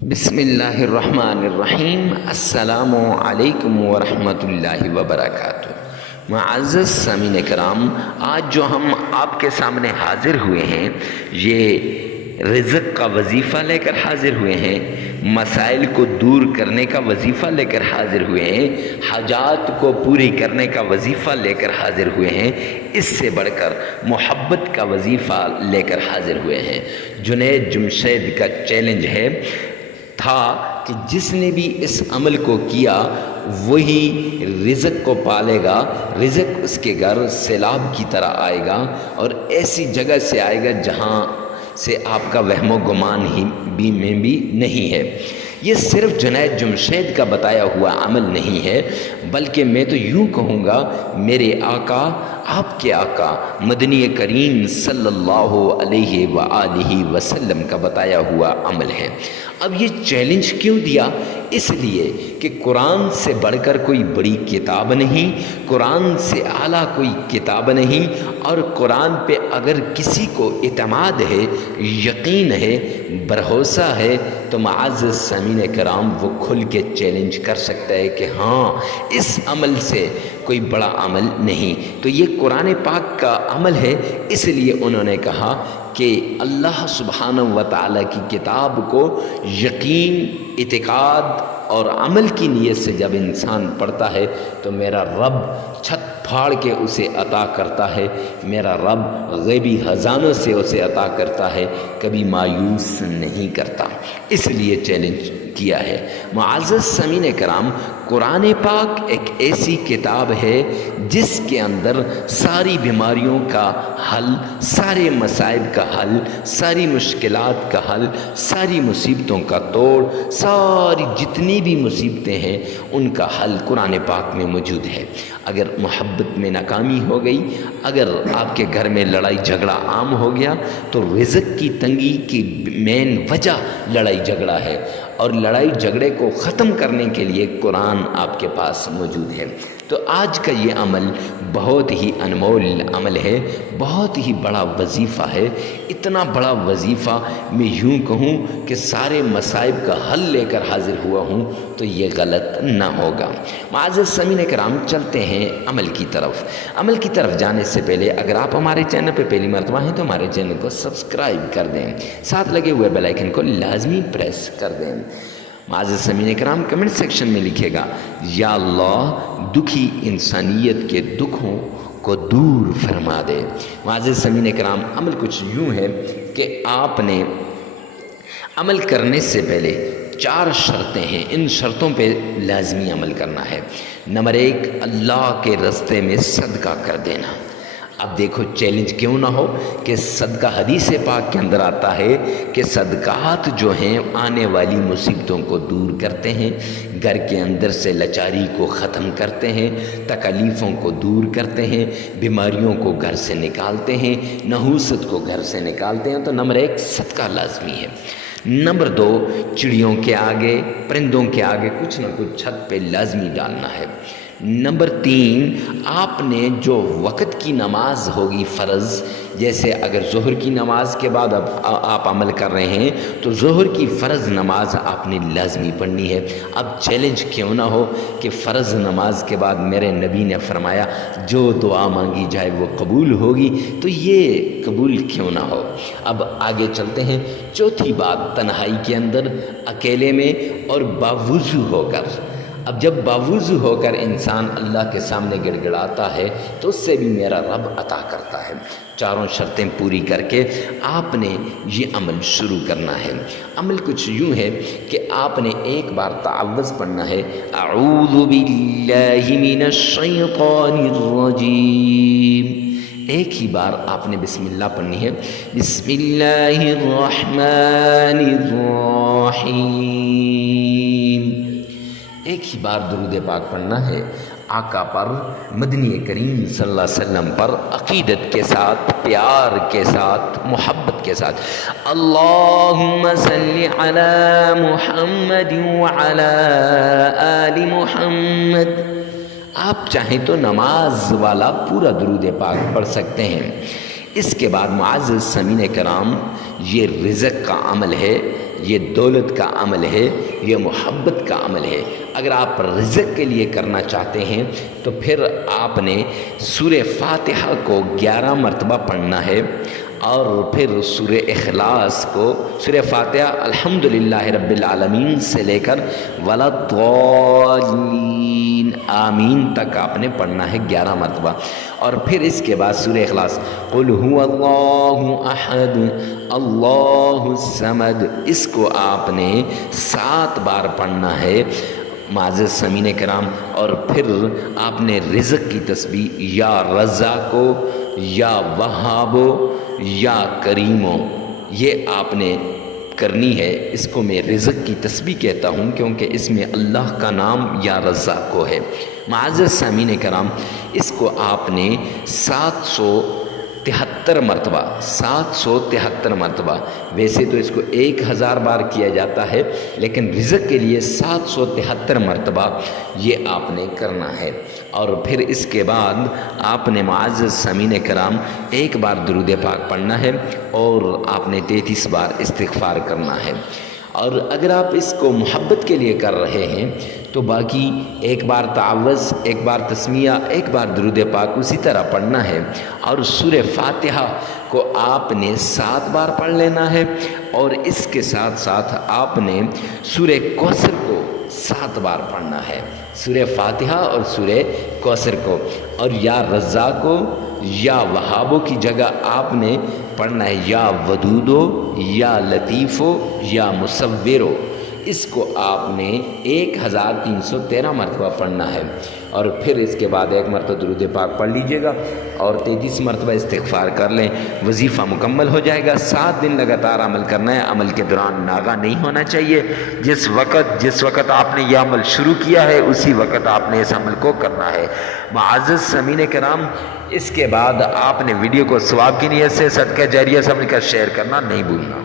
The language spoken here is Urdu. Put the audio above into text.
بسم اللہ الرحمن الرحیم۔ السلام علیکم ورحمۃ اللہ وبرکاتہ۔ معزز سامعین کرام، آج جو ہم آپ کے سامنے حاضر ہوئے ہیں، یہ رزق کا وظیفہ لے کر حاضر ہوئے ہیں، مسائل کو دور کرنے کا وظیفہ لے کر حاضر ہوئے ہیں، حاجات کو پوری کرنے کا وظیفہ لے کر حاضر ہوئے ہیں، اس سے بڑھ کر محبت کا وظیفہ لے کر حاضر ہوئے ہیں۔ جنید جمشید کا چیلنج تھا کہ جس نے بھی اس عمل کو کیا وہی رزق کو پالے گا، رزق اس کے گھر سیلاب کی طرح آئے گا اور ایسی جگہ سے آئے گا جہاں سے آپ کا وہم و گمان میں بھی نہیں ہے۔ یہ صرف جنید جمشید کا بتایا ہوا عمل نہیں ہے، بلکہ میں تو یوں کہوں گا میرے آقا، آپ کے آقا مدنی کریم صلی اللہ علیہ وآلہ وسلم کا بتایا ہوا عمل ہے۔ اب یہ چیلنج کیوں دیا؟ اس لیے کہ قرآن سے بڑھ کر کوئی بڑی کتاب نہیں، قرآن سے اعلیٰ کوئی کتاب نہیں، اور قرآن پہ اگر کسی کو اعتماد ہے، یقین ہے، بھروسہ ہے، تو معزز سامعین کرام وہ کھل کے چیلنج کر سکتا ہے کہ ہاں اس عمل سے کوئی بڑا عمل نہیں۔ تو یہ قرآن پاک کا عمل ہے، اس لیے انہوں نے کہا کہ اللہ سبحانہ و تعالیٰ کی کتاب کو یقین، اعتقاد اور عمل کی نیت سے جب انسان پڑھتا ہے تو میرا رب چھت پھاڑ کے اسے عطا کرتا ہے، میرا رب غیبی خزانوں سے اسے عطا کرتا ہے، کبھی مایوس نہیں کرتا۔ اس لیے چیلنج کیا ہے۔ معزز سامعین کرام، قرآن پاک ایک ایسی کتاب ہے جس کے اندر ساری بیماریوں کا حل، سارے مصائب کا حل، ساری مشکلات کا حل، ساری مصیبتوں کا توڑ، ساری جتنی بھی مصیبتیں ہیں ان کا حل قرآن پاک میں موجود ہے۔ اگر محبت میں ناکامی ہو گئی، اگر آپ کے گھر میں لڑائی جھگڑا عام ہو گیا، تو رزق کی تنگی کی مین وجہ لڑائی جھگڑا ہے، اور لڑائی جھگڑے کو ختم کرنے کے لیے قرآن آپ کے پاس موجود ہے۔ تو آج کا یہ عمل بہت ہی انمول عمل ہے، بہت ہی بڑا وظیفہ ہے۔ اتنا بڑا وظیفہ میں یوں کہوں کہ سارے مصائب کا حل لے کر حاضر ہوا ہوں تو یہ غلط نہ ہوگا۔ معزز سامعین کرام، چلتے ہیں عمل کی طرف۔ عمل کی طرف جانے سے پہلے اگر آپ ہمارے چینل پہ پہلی مرتبہ ہیں تو ہمارے چینل کو سبسکرائب کر دیں، ساتھ لگے ہوئے بیل آئیکن کو لازمی پریس کر دیں۔ معزز سامعین کرام، کمنٹ سیکشن میں لکھے گا، یا اللہ دکھی انسانیت کے دکھوں کو دور فرما دے۔ معزز سامعین کرام، عمل کچھ یوں ہے کہ آپ نے عمل کرنے سے پہلے 4 شرطیں ہیں، ان شرطوں پہ لازمی عمل کرنا ہے۔ نمبر 1، اللہ کے راستے میں صدقہ کر دینا۔ اب دیکھو چیلنج کیوں نہ ہو کہ صدقہ حدیث پاک کے اندر آتا ہے کہ صدقات جو ہیں آنے والی مصیبتوں کو دور کرتے ہیں، گھر کے اندر سے لاچاری کو ختم کرتے ہیں، تکلیفوں کو دور کرتے ہیں، بیماریوں کو گھر سے نکالتے ہیں، نحوست کو گھر سے نکالتے ہیں۔ تو نمبر 1 صدقہ لازمی ہے۔ نمبر 2، چڑیوں کے آگے، پرندوں کے آگے کچھ نہ کچھ چھت پہ لازمی ڈالنا ہے۔ نمبر 3، آپ نے جو وقت کی نماز ہوگی فرض، جیسے اگر ظہر کی نماز کے بعد اب آپ عمل کر رہے ہیں تو ظہر کی فرض نماز آپ نے لازمی پڑھنی ہے۔ اب چیلنج کیوں نہ ہو کہ فرض نماز کے بعد میرے نبی نے فرمایا جو دعا مانگی جائے وہ قبول ہوگی، تو یہ قبول کیوں نہ ہو۔ اب آگے چلتے ہیں۔ چوتھی بات، تنہائی کے اندر اکیلے میں اور باوضو ہو کر۔ اب جب باوضو ہو کر انسان اللہ کے سامنے گڑ گڑاتا ہے تو اس سے بھی میرا رب عطا کرتا ہے۔ 4 شرطیں پوری کر کے آپ نے یہ عمل شروع کرنا ہے۔ عمل کچھ یوں ہے کہ آپ نے ایک بار تعوذ پڑھنا ہے، اعوذ باللہ من الشیطان الرجیم۔ ایک ہی بار آپ نے بسم اللہ پڑھنی ہے، بسم اللہ الرحمن الرحیم۔ ایک ہی بار درود پاک پڑھنا ہے آقا پر، مدنی کریم صلی اللہ علیہ وسلم پر، عقیدت کے ساتھ، پیار کے ساتھ، محبت کے ساتھ۔ اللہم صلی علی محمد وعلی آل محمد۔ آپ چاہیں تو نماز والا پورا درود پاک پڑھ سکتے ہیں۔ اس کے بعد معزز سامعین کرام، یہ رزق کا عمل ہے، یہ دولت کا عمل ہے، یہ محبت کا عمل ہے۔ اگر آپ رزق کے لیے کرنا چاہتے ہیں تو پھر آپ نے سورہ فاتحہ کو 11 مرتبہ پڑھنا ہے، اور پھر سورہ اخلاص کو، سورہ فاتحہ الحمدللہ رب العالمین سے لے کر وَلَضَّالِّينَ آمین تک آپ نے پڑھنا ہے 11 مرتبہ، اور پھر اس کے بعد سورہ اخلاص قُلْ هُوَ اللَّهُ أَحَدٌ اللَّهُ الصَّمَدُ، اس کو آپ نے 7 بار پڑھنا ہے معزز سامعین کرام۔ اور پھر آپ نے رزق کی تسبیح یا رزاقو یا وہابو یا کریمو، یہ آپ نے کرنی ہے۔ اس کو میں رزق کی تسبیح کہتا ہوں کیونکہ اس میں اللہ کا نام یا رزاق کو ہے۔ معزز سامعین کرام، اس کو آپ نے 773 مرتبہ، 773 مرتبہ، ویسے تو اس کو 1000 بار کیا جاتا ہے، لیکن رزق کے لیے 773 مرتبہ یہ آپ نے کرنا ہے۔ اور پھر اس کے بعد آپ نے معزز سامعین کرام ایک بار درود پاک پڑھنا ہے، اور آپ نے 33 بار استغفار کرنا ہے۔ اور اگر آپ اس کو محبت کے لیے کر رہے ہیں تو باقی ایک بار تعوذ، ایک بار تسمیہ، ایک بار درود پاک اسی طرح پڑھنا ہے، اور سورہ فاتحہ کو آپ نے 7 بار پڑھ لینا ہے، اور اس کے ساتھ ساتھ آپ نے سورہ کوثر کو 7 بار پڑھنا ہے، سورہ فاتحہ اور سورہ کوثر کو، اور یا رزاقو یا وہابو کی جگہ آپ نے پڑھنا ہے یا ودودو یا لطیفو یا مصورو، اس کو آپ نے 1313 مرتبہ پڑھنا ہے، اور پھر اس کے بعد ایک مرتبہ درود پاک پڑھ لیجئے گا اور 33 مرتبہ استغفار کر لیں، وظیفہ مکمل ہو جائے گا۔ 7 دن لگاتار عمل کرنا ہے، عمل کے دوران ناغہ نہیں ہونا چاہیے۔ جس وقت آپ نے یہ عمل شروع کیا ہے اسی وقت آپ نے اس عمل کو کرنا ہے۔ معزز سامعین کرام، اس کے بعد آپ نے ویڈیو کو ثواب کی نیت سے صدقہ جاریہ سمجھ کر شیئر کرنا نہیں بھولنا۔